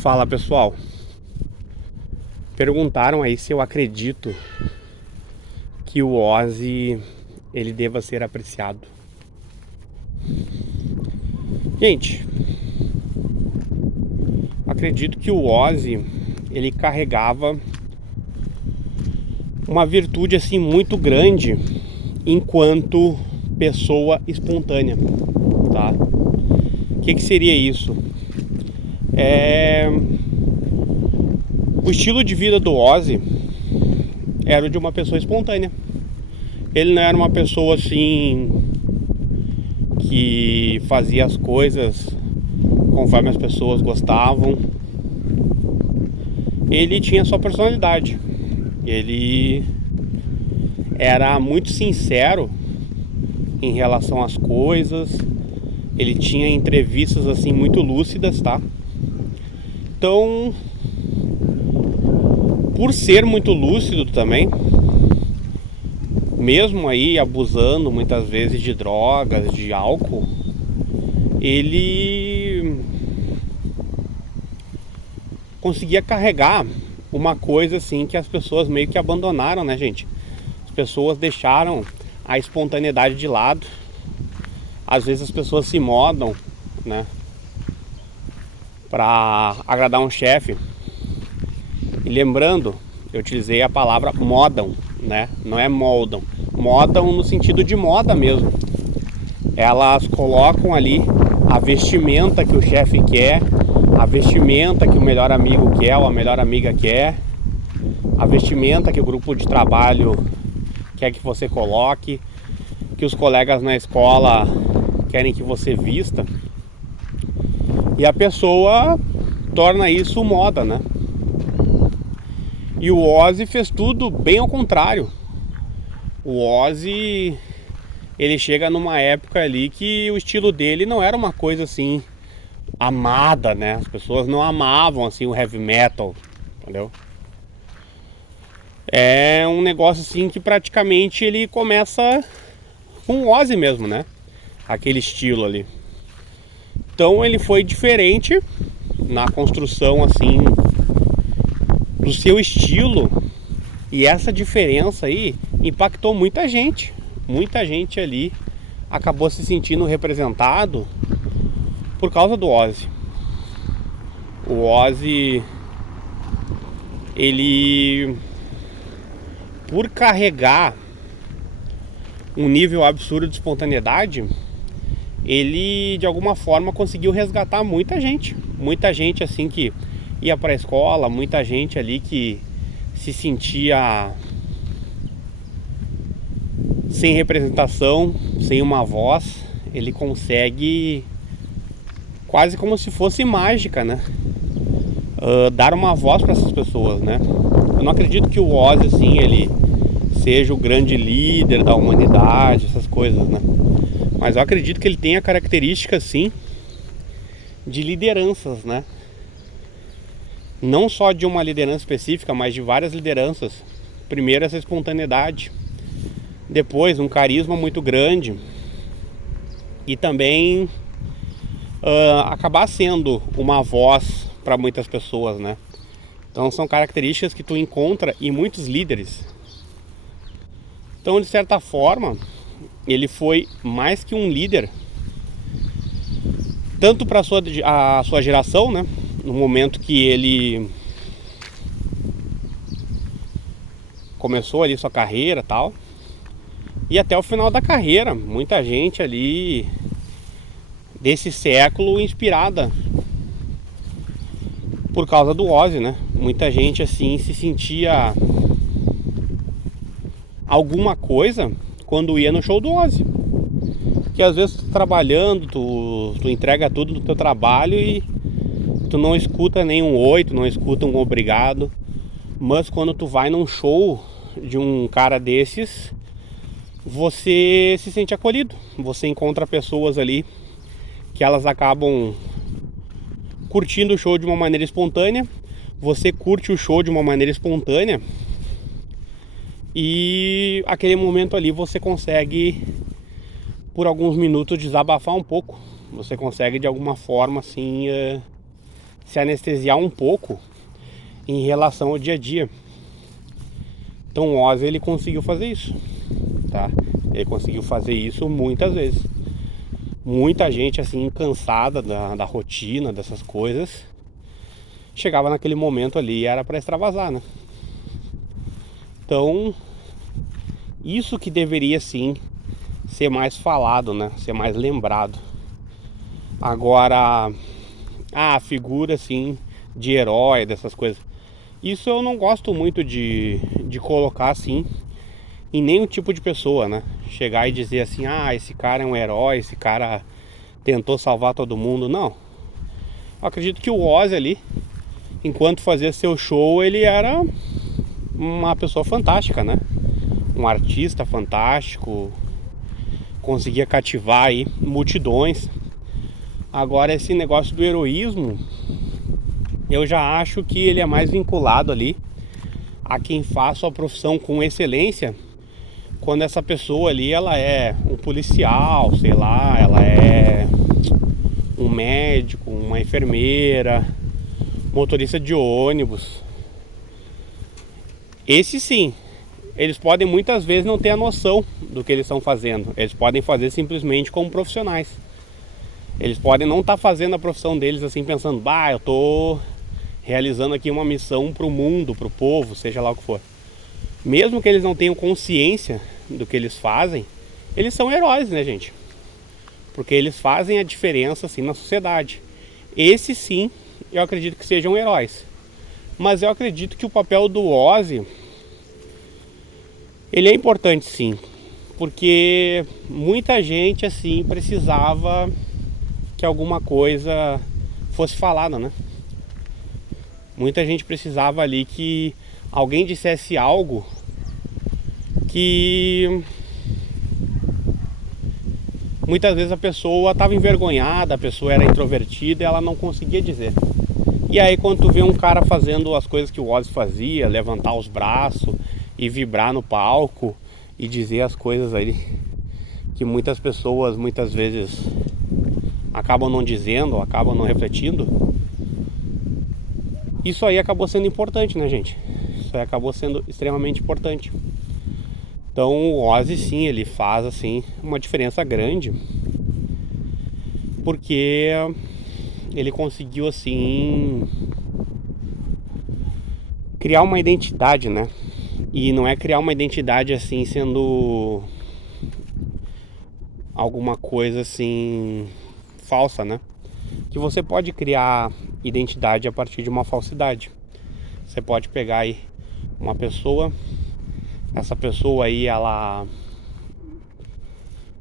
Fala pessoal, perguntaram aí se eu acredito que o Ozzy ele deva ser apreciado. Gente, acredito que o Ozzy ele carregava uma virtude assim muito grande enquanto pessoa espontânea, tá? O que seria isso? O estilo de vida do Ozzy era o de uma pessoa espontânea. Ele não era uma pessoa assim que fazia as coisas conforme as pessoas gostavam. Ele tinha sua personalidade. Ele era muito sincero em relação às coisas. Ele tinha entrevistas assim muito lúcidas, tá? Então, por ser muito lúcido também, mesmo aí abusando muitas vezes de drogas, de álcool, ele conseguia carregar uma coisa assim que as pessoas meio que abandonaram, né, gente? As pessoas deixaram a espontaneidade de lado. Às vezes as pessoas se modam, né, para agradar um chefe. E lembrando, eu utilizei a palavra modam, né? Não é moldam. Modam no sentido de moda mesmo. Elas colocam ali a vestimenta que o chefe quer, a vestimenta que o melhor amigo quer ou a melhor amiga quer, a vestimenta que o grupo de trabalho quer que você coloque, que os colegas na escola querem que você vista. E a pessoa torna isso moda, né? E o Ozzy fez tudo bem ao contrário. O Ozzy, ele chega numa época ali que o estilo dele não era uma coisa assim amada, né? As pessoas não amavam assim o heavy metal, entendeu? É um negócio assim que praticamente ele começa com o Ozzy mesmo, né? Aquele estilo ali. Então ele foi diferente na construção assim do seu estilo, e essa diferença aí impactou muita gente. Muita gente ali acabou se sentindo representado por causa do Ozzy. O Ozzy, ele, por carregar um nível absurdo de espontaneidade, ele de alguma forma conseguiu resgatar muita gente assim que ia para a escola, muita gente ali que se sentia sem representação, sem uma voz. Ele consegue, quase como se fosse mágica, né? Dar uma voz para essas pessoas, né? Eu não acredito que o Ozzy assim ele seja o grande líder da humanidade, essas coisas, né? Mas eu acredito que ele tem a característica, sim, de lideranças, né? Não só de uma liderança específica, mas de várias lideranças. Primeiro, essa espontaneidade. Depois, um carisma muito grande. E também acabar sendo uma voz para muitas pessoas, né? Então, são características que tu encontra em muitos líderes. Então, de certa forma, ele foi mais que um líder, tanto para a sua geração, né? No momento que ele começou ali sua carreira e tal, e até o final da carreira, muita gente ali desse século inspirada por causa do Ozzy, né? Muita gente assim se sentia alguma coisa quando ia no show do Ozzy. Que às vezes trabalhando, tu entrega tudo no teu trabalho e tu não escuta nenhum oi, tu não escuta um obrigado. Mas quando tu vai num show de um cara desses, você se sente acolhido. Você encontra pessoas ali que elas acabam curtindo o show de uma maneira espontânea. Você curte o show de uma maneira espontânea. E aquele momento ali você consegue, por alguns minutos, desabafar um pouco. Você consegue de alguma forma assim se anestesiar um pouco em relação ao dia a dia. Então o Ozzy, ele conseguiu fazer isso, tá? Ele conseguiu fazer isso muitas vezes. Muita gente assim, cansada da rotina, dessas coisas, chegava naquele momento ali e era para extravasar, né? Então, isso que deveria sim ser mais falado, né? Ser mais lembrado. Agora, a figura assim de herói, dessas coisas, isso eu não gosto muito de colocar assim em nenhum tipo de pessoa, né? Chegar e dizer assim, esse cara é um herói, esse cara tentou salvar todo mundo. Não. Eu acredito que o Ozzy ali, enquanto fazia seu show, ele era uma pessoa fantástica, né? Um artista fantástico, conseguia cativar aí multidões. Agora esse negócio do heroísmo, eu já acho que ele é mais vinculado ali a quem faz sua profissão com excelência, quando essa pessoa ali, ela é um policial, sei lá, ela é um médico, uma enfermeira, motorista de ônibus. Esse sim, eles podem muitas vezes não ter a noção do que eles estão fazendo. Eles podem fazer simplesmente como profissionais. Eles podem não estar fazendo a profissão deles assim, pensando, eu tô realizando aqui uma missão pro mundo, pro povo, seja lá o que for. Mesmo que eles não tenham consciência do que eles fazem, eles são heróis, né, gente? Porque eles fazem a diferença assim na sociedade. Esse sim, eu acredito que sejam heróis. Mas eu acredito que o papel do Ozzy, ele é importante sim, porque muita gente assim precisava que alguma coisa fosse falada, né? Muita gente precisava ali que alguém dissesse algo que muitas vezes a pessoa estava envergonhada, a pessoa era introvertida e ela não conseguia dizer. E aí quando tu vê um cara fazendo as coisas que o Ozzy fazia, levantar os braços e vibrar no palco e dizer as coisas aí que muitas pessoas muitas vezes acabam não dizendo, acabam não refletindo, isso aí acabou sendo importante, né, gente? Isso aí acabou sendo extremamente importante. Então o Ozzy sim, ele faz assim uma diferença grande, porque ele conseguiu assim criar uma identidade, né? E não é criar uma identidade assim sendo alguma coisa assim falsa, né? Que você pode criar identidade a partir de uma falsidade. Você pode pegar aí uma pessoa, essa pessoa aí ela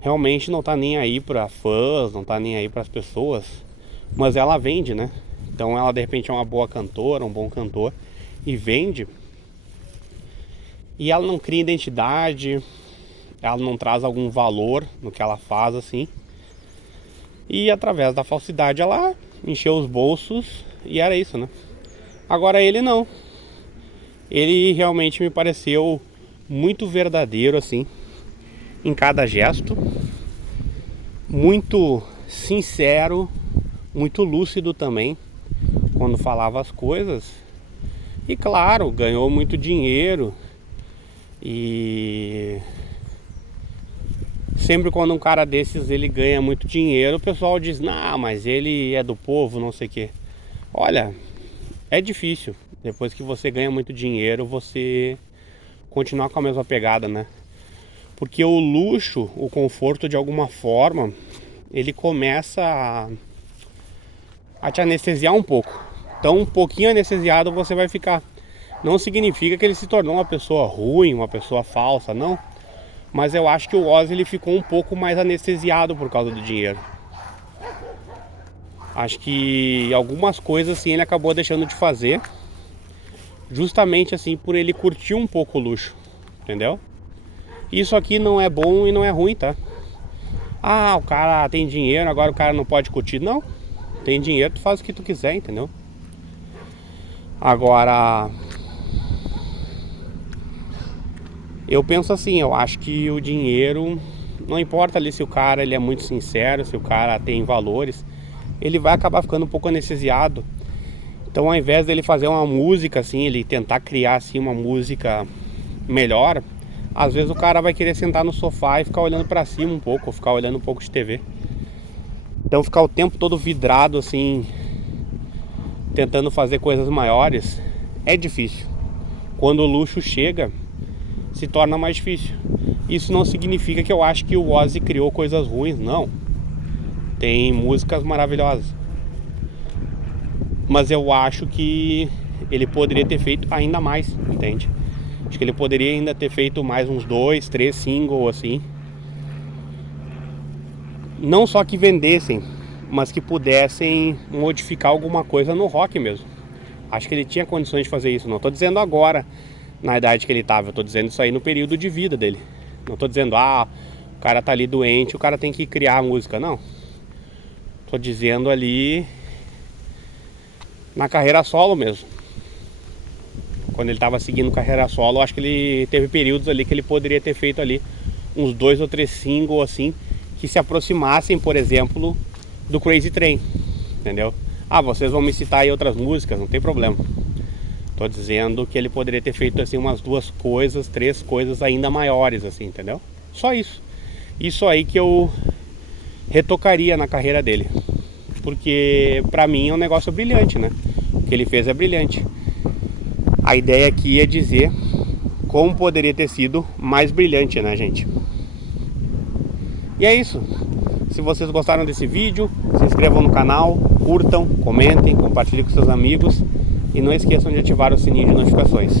realmente não tá nem aí para fãs, não tá nem aí para as pessoas, mas ela vende, né? Então ela de repente é uma boa cantora, um bom cantor e vende. E ela não cria identidade, ela não traz algum valor no que ela faz assim. E através da falsidade ela encheu os bolsos e era isso, né? Agora ele não. Ele realmente me pareceu muito verdadeiro assim, em cada gesto, muito sincero, muito lúcido também quando falava as coisas. E claro, ganhou muito dinheiro. E sempre quando um cara desses ele ganha muito dinheiro, o pessoal diz, não, mas ele é do povo, não sei o que. Olha, é difícil, depois que você ganha muito dinheiro, você continuar com a mesma pegada, né? Porque o luxo, o conforto de alguma forma, ele começa a te anestesiar um pouco. Então um pouquinho anestesiado você vai ficar. Não significa que ele se tornou uma pessoa ruim, uma pessoa falsa, não. Mas eu acho que o Ozzy ele ficou um pouco mais anestesiado por causa do dinheiro. Acho que algumas coisas assim ele acabou deixando de fazer, justamente assim por ele curtir um pouco o luxo, entendeu? Isso aqui não é bom e não é ruim, tá? O cara tem dinheiro, agora o cara não pode curtir. Não, tem dinheiro, tu faz o que tu quiser, entendeu? Agora, eu penso assim, eu acho que o dinheiro, não importa ali se o cara ele é muito sincero, se o cara tem valores, ele vai acabar ficando um pouco anestesiado Então, ao invés dele fazer uma música assim, ele tentar criar assim uma música melhor, às vezes o cara vai querer sentar no sofá e ficar olhando pra cima um pouco, ou ficar olhando um pouco de TV. Então ficar o tempo todo vidrado assim, tentando fazer coisas maiores, é difícil. Quando o luxo chega, se torna mais difícil. Isso não significa que eu acho que o Ozzy criou coisas ruins, não. Tem músicas maravilhosas. Mas eu acho que ele poderia ter feito ainda mais, entende? Acho que ele poderia ainda ter feito mais uns 2, 3 singles assim. Não só que vendessem, mas que pudessem modificar alguma coisa no rock mesmo. Acho que ele tinha condições de fazer isso. Não estou dizendo agora, na idade que ele estava. Eu estou dizendo isso aí no período de vida dele. Não estou dizendo, o cara tá ali doente, o cara tem que criar a música. Não. Estou dizendo ali na carreira solo mesmo. Quando ele estava seguindo carreira solo, acho que ele teve períodos ali que ele poderia ter feito ali uns 2 ou 3 singles assim, que se aproximassem, por exemplo, do Crazy Train, entendeu? Vocês vão me citar aí outras músicas, não tem problema. Tô dizendo que ele poderia ter feito assim umas 2 coisas, 3 coisas ainda maiores assim, entendeu? Só isso. Isso aí que eu retocaria na carreira dele. Porque pra mim é um negócio brilhante, né? O que ele fez é brilhante. A ideia aqui é dizer como poderia ter sido mais brilhante, né, gente? E é isso. Se vocês gostaram desse vídeo, se inscrevam no canal, curtam, comentem, compartilhem com seus amigos e não esqueçam de ativar o sininho de notificações.